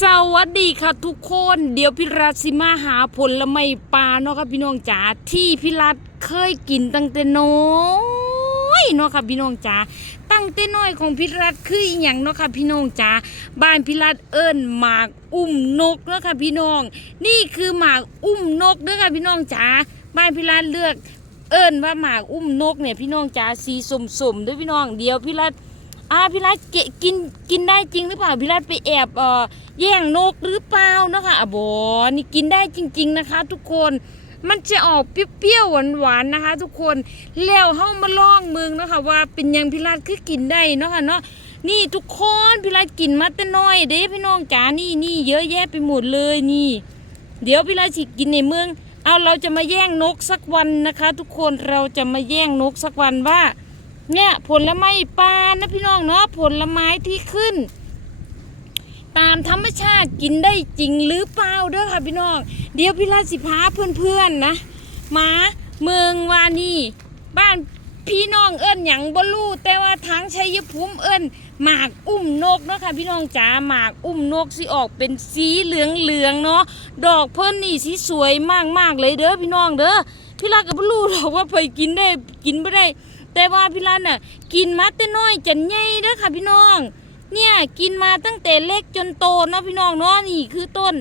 สวัสดีค่ะทุกคนเดี๋ยวพี่รัตสิมาหาผลไม้ปลาเนาะค่ะพี่น้องจ๋าที่พี่รัตเคยกินตั้งแต่น้อยเนาะค่ะพี่น้องจ๋าตั้งแต่น้อยของพี่รัตคืออีหยังเนาะค่ะพี่น้องจ๋าบ้านพี่รัตเอิ้นหมากอุ้มนกเนาะค่ะพี่น้อง นี่คือหมากอุ้มนกเด้อค่ะพี่น้องจ๋าบ้านพี่รัตเลือกเอิ้นว่าหมากอุ้มนกเนี่ยพี่น้องจ๋าสีสมๆด้วยพี่น้องเดี๋ยวพี่รัต อ่าพี่รัตเกะกินกินได้จริงหรือเปล่าพี่รัตไปแอบเอ่อแย่งนกหรือเปล่านะคะอะบอนี่กินได้จริง ๆนะคะ ทุกคนมันจะออกเปรี้ยวๆหวานๆนะคะ ทุกคนแล้วเฮามาลองเมืองเนาะคะว่าเป็นยังพี่รัตคือกินได้เนาะค่ะเนาะนี่ทุกคนพี่รัตกินมาแต่น้อยเด้พี่น้องจ๋านี่นี่เยอะแยะไปหมดเลยนี่ เดี๋ยวพี่รัตสิกินในเมืองเอาเราจะมาแย่งนกสักวันนะคะ ทุกคนเราจะมาแย่งนกสักวันว่า เนี่ย ผลไม้ปลานะพี่น้องเนาะผลไม้ที่ขึ้น ตามธรรมชาติกินได้จริงหรือเปล่าเด้อค่ะพี่น้อง เดี๋ยวพี่ราสิพาเพื่อนๆนะมาเมืองวานีบ้านพี่น้องเอิ้นหยังบ่รู้แต่ว่าทางชัยภูมิเอิ้นหมากอุ้มนกเนาะค่ะพี่น้องจ๋าหมากอุ้มนกสิออกเป็นสีเหลืองๆเนาะดอกเพิ่นนี่สีสวยมากๆเลยเด้อพี่น้องเด้อพี่ราชก็บ่รู้หรอกว่าไปกินได้กินบ่ได้ แต่ว่าพี่รันน่ะกินมาแต่น้อยจนใหญ่เด้อค่ะพี่น้อง เนี่ยกินมาตั้งแต่เล็กจนโตเนาะพี่น้องเนาะนี่คือต้น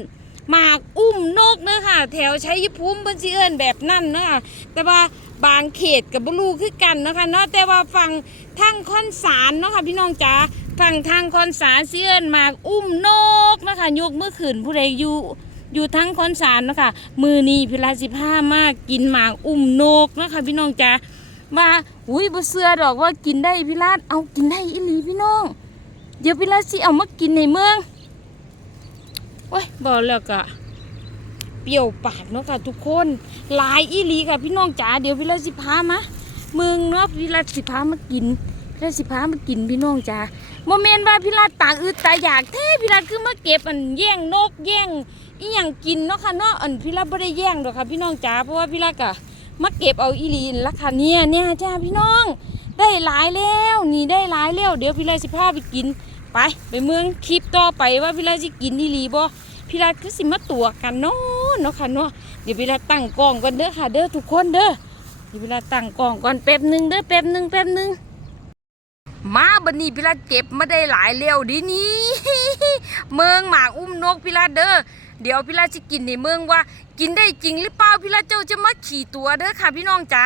หมากอุ้มนกเด้อค่ะ แถวใชัยภูมิเพิ่นสิเอินแบบนั้นเนาะค่ะแต่ว่าบางเขตกับบลูคือกันเนาะคะเนาะแต่ว่าฝั่งทางคอนสารเนาะค่ะพี่น้องจ๋าฝั่งทางคอนสารสิเอิ้นหมากอุ้มนกเนาะคะยกเมื่อขึ้นผู้ใดอยู่อยู่ทั้งคอนสารเนาะค่ะมือนี้พิลาสิผ้ามากกินหมากอุ้มนกเนาะค่ะพี่น้องจ๋า ว่าอุ้ยบ่เสือดอกว่ากินได้พี่ลาดเอากินได้อีหลีพี่น้อง เดี๋ยวพี่ลาดสิเอามากินในเมืองโอ้ยบอกแล้วก็เปรี้ยวปากเนาะค่ะทุกคนหลายอีหลีค่ะพี่น้องจ๋าเดี๋ยวพี่ลาดสิพามาเมืองเนาะพี่ลาดสิพามากินพี่ลาดสิพามากินพี่น้องจ๋าโมเมนต์ว่าพี่ลาดตาอึดตาอยากแท้พี่ลาดคือมาเก็บอันแย่งนกแย่งอีหยังกินเนาะค่ะเนาะอันพี่ลาดบ่ได้แย่งดอกค่ะพี่น้องจ๋าเพราะว่าพี่ลาดก็ มาเก็บเอาอีลีนละค่ะเนี่ยเนี่ยจ้าพี่น้อง ได้หลายแล้วนี่ได้หลายแล้วเดี๋ยวพี่ไรสิพาไปกิน ไป ไปเมืองคลิปต่อไปว่าพี่ไรสิกินอีลีบ่พี่ไรคือสิมาตัวกันเนาะเนาะค่ะเนาะเดี๋ยวพี่ไรตั้งกล้องก่อนเด้อค่ะ เด้อทุกคนเด้อเดี๋ยวพี่ไรตั้งกล้องก่อนแป๊บหนึงเด้อแป๊บหนึงแป๊บหนึงมาบันนี้พี่ไรเก็บมาได้หลายแล้วดินี่เมืองหมากอุ้มนกพี่ไรเด้อ เดี๋ยวพี่ราจะกินในเมืองว่า กินได้จริงหรือเปล่าพี่ราเจ้าจะมาขี่ตัวเด้อค่ะ พี่น้องจ๋า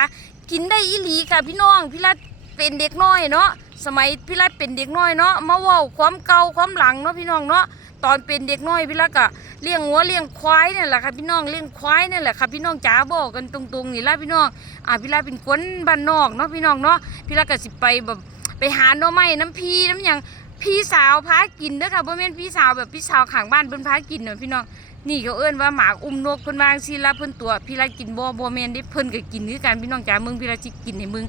กินได้อีหลีค่ะพี่น้องพี่ราเป็นเด็กน้อยเนาะสมัยพี่ราเป็นเด็กน้อยเนาะมาว้าความเก่าความหลังเนาะพี่น้องเนาะตอนเป็นเด็กน้อยพี่ราก็เลี้ยงวัวเลี้ยงควายนี่แหละค่ะพี่น้องเลี้ยงควายนี่แหละค่ะพี่น้องจ๋าบอกกันตรงๆนี่ละพี่น้องอ่าพี่ราเป็นคนบ้านนอกเนาะพี่น้องเนาะพี่ราก็สิไปแบบไปหาหน่อไม้น้ำพีน้ำหยัง พี่สาวพากินเด้อค่ะบ่แม่นพี่สาวแบบพี่สาวข้างบ้านเพิ่นพากินเนาะพี่น้องนี่เขาเอิ้นว่าหมากอุ้มนกเพิ่นวางซีละเพิ่นตัวพี่ละกินบ่บ่แม่นเด้เพิ่นก็กินคือกันพี่น้องจ๋ามึงพี่ละสิกินให้มึง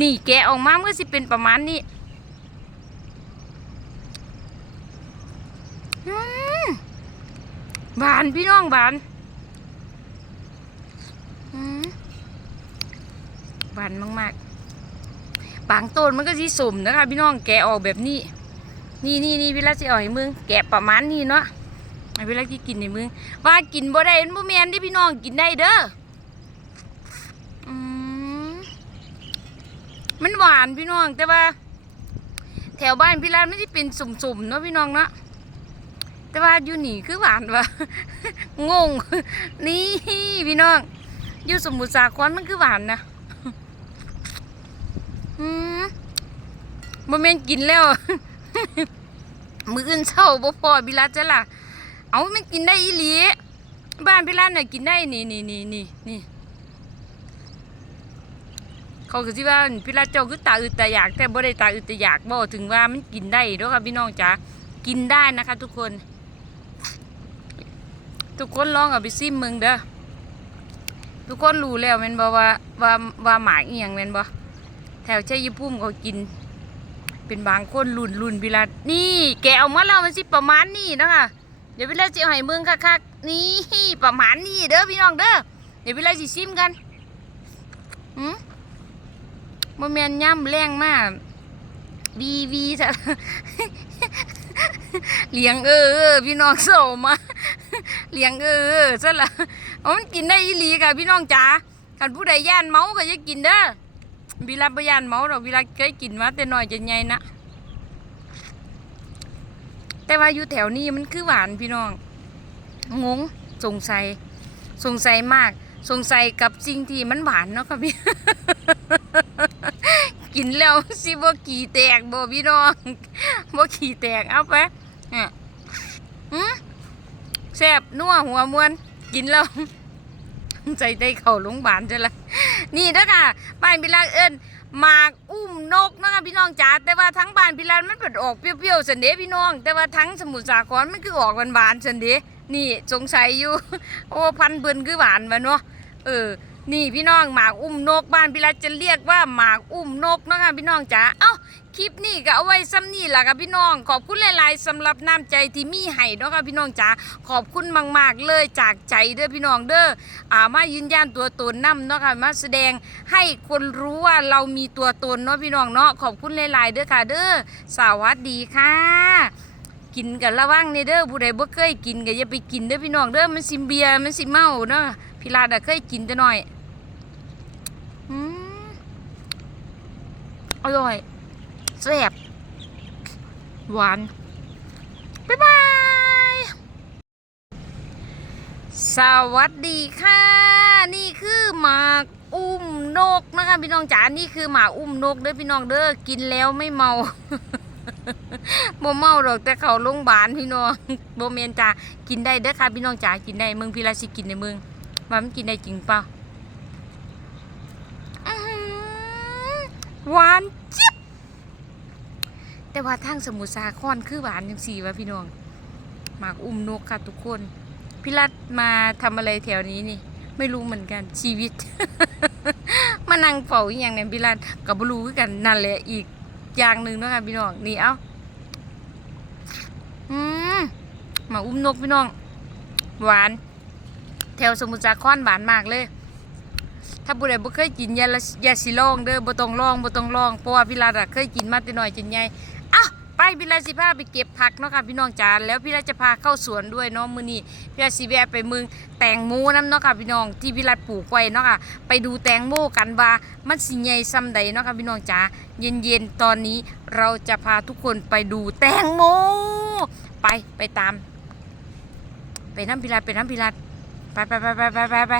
นี่แกะออกมาเมันก็สิเป็นประมาณนี้หวานพี่น้องหวานหวานมากๆบางต้นมันก็สิสมนะคะพี่น้องแกะออกแบบนี้ นี่นี่นี่พี่ละสิอาให้มึงแกะประมาณนี้เนาะไอ้เวลาที่กินในมึงว่ากินบ่ได้มันบ่แมนที่พี่น้องกินได้เด้อมันหวานพี่น้องแต่ว่า แถวบ้านพี่ร้านไม่ได้เป็นสุ่มๆเนาะพี่น้องเนาะแต่ว่าอยู่นี่คือหวานวะงง นี่พี่น้องอยู่สมุทรสาครมันคือหวานนะอืมบ่แมนกินแล้ว มื้ออื่นเช้าบ่พอบิลัดจ้ะล่ะ เอาไมันกินได้อีหลีบ้านพี่ร้านน่ะกินได้นี่นี่นี่นี่นี่เขาคือที่ว่าพี่ร้านเจ้าคือตาอึดแตาอยาก แต่บ่ได้ตาอึดแตาอยากบ่ถึงว่ามันกินได้ด้อค่ะพี่น้องจ๋ากินได้นะคะ ทุกคน ทุกคนลองเอาไปซิมมึงเด้อทุกคนรู้แล้วแม่นบ่ว่าว่าว่าหมากอียงแม่นบ่แถวชัยภูมิเขากิน เป็นบางคนรุ่นรุ่นพิรัตนี่ แกะออกมาแล้วมันสิประมาณนี้นะคะเดี๋ยวพี่เลาจะให้เมืองคักๆนี่ประมาณนี้เด้อพี่น้องเด้อเดี๋ยวพี่เลาสิซิมกันหืมโมเมนย่ำแรงมากวีวีซะเลี้ยงเออพี่น้องโซมาเลี้ยงเออเออซะละเอามันกินได้อีหลีค่ะพี่น้องจ๋าคันผู้ใดย่านเมาก็จะกินเด้อ วิลาบยานเมาดอกวิลาเคยกินมาแต่น้อยจนใหญ่นะแต่ว่าอยู่แถวนี้มันคือหวานพี่น้อง งงสงสัย สงสัยมาก สงสัยกับสิ่งที่มันหวานเนาะค่ะพี่ กินแล้วสิบ่ขี่แตกบ่พี่น้องบ่ขี่แตกเอาไปอืมแซ่บนัวหัวมวน กินแล้ว ใจได้เข้าโรงพยาบาลจะละ นี่เด้อค่ะบ้านพิลาเอิญหมากอุ้มนกนะคะพี่น้องจ๋าแต่ว่าทั้งบ้านพิลามันเปิดออกเปรี้ยวๆสันเดพี่น้อง แต่ว่าทั้งสมุทรสาครมันคือออกหวานๆสันเดนี่สงสัยอยู่ โอ้พันเบิ่นคือหวานวะเนาะเออ นี่พี่น้องหมากอุ้มนกบ้านพิลาจะเรียกว่าหมากอุ้มนกนะคะพี่น้องจ๋าเอ้าคลิปนี้ก็เอาไว้ซ้ำนี่แหละค่ะพี่น้อง ขอบคุณหลายๆสำหรับน้ำใจที่มีให้เนาะค่ะพี่น้องจ๋าขอบคุณมาก ๆ เลยจากใจเด้อพี่น้องเด้ออ่ามายืนยันตัวตนนํเนาะค่ะมาแสดงให้คนรู้ว่าเรามีตัวตนเนาะพี่น้องเนาะขอบคุณหลายๆเด้อค่ะ เด้อสวัสดีค่ะ กินกันระวังในเด้อผู้ใดบ่เคยกินก็อย่าไปกินเด้อพี่น้องเด้อมันสิเบียร์มันสิเมาเนาะ พี่ลาดเคยกินแต่น้อยอร่อยแซ่บหวาน บ๊ายบาย สวัสดีค่ะ นี่คือหมากอุ้มนกนะคะพี่น้องจ๋า นี่คือหมากอุ้มนกเด้อพี่น้องเด้อ กินแล้วไม่เมาบ่เมาดอกแต่เขาโรงพยาบาลพี่น้องบ่เมนจ้ากินได้เด้อค่ะพี่น้องจ๋า กินได้เมืองพี่ราสิกินในเมือง ว่ามันกินได้จริงเปล่าหวานจิ๊บแต่ว่าทางสมุทรสาครคือหวานจังสี่วะพี่น้องหมากอุ้มนกค่ะทุกคนพี่รัตมาทำอะไรแถวนี้นี่ ไม่รู้เหมือนกันชีวิต มานั่งเฝ้าอย่างเนี่ยพี่รัตกับบรู้คือกันนั่นแหละอีกอย่างหนึ่งนะคะพี่น้องนี่เอ้าอืมหมาอุ้มนกพี่น้อง หวาน แถวสมุทรสาครหวานมากเลย ถ้าบุได้บ่เคยกินยาละยาสิลองเด้อบ่ต้องลองบ่ต้องลองเพราะว่าพี่รัตเคยกินมาแต่น้อยจนใหญ่อะไปพี่รัตสิพาไปเก็บผักเนาะค่ะพี่น้องจ๋าแล้วพี่รัตจะพาเข้าสวนด้วยเนาะมื้อนี้พี่รัตสิแวะไปเมืองแตงโมนํเนาะค่ะพี่น้องที่พี่รัตปลูกไว้เนาะค่ะไปดูแตงโมกันว่ามันสิใหญ่ซำใดเนาะค่ะพี่น้องจ๋าเย็นๆตอนนี้เราจะพาทุกคนไปดูแตงโมไปไปตาม ไปน้ำพิรัตไปน้ำพิรัต ไปไปไปไปไปไปไป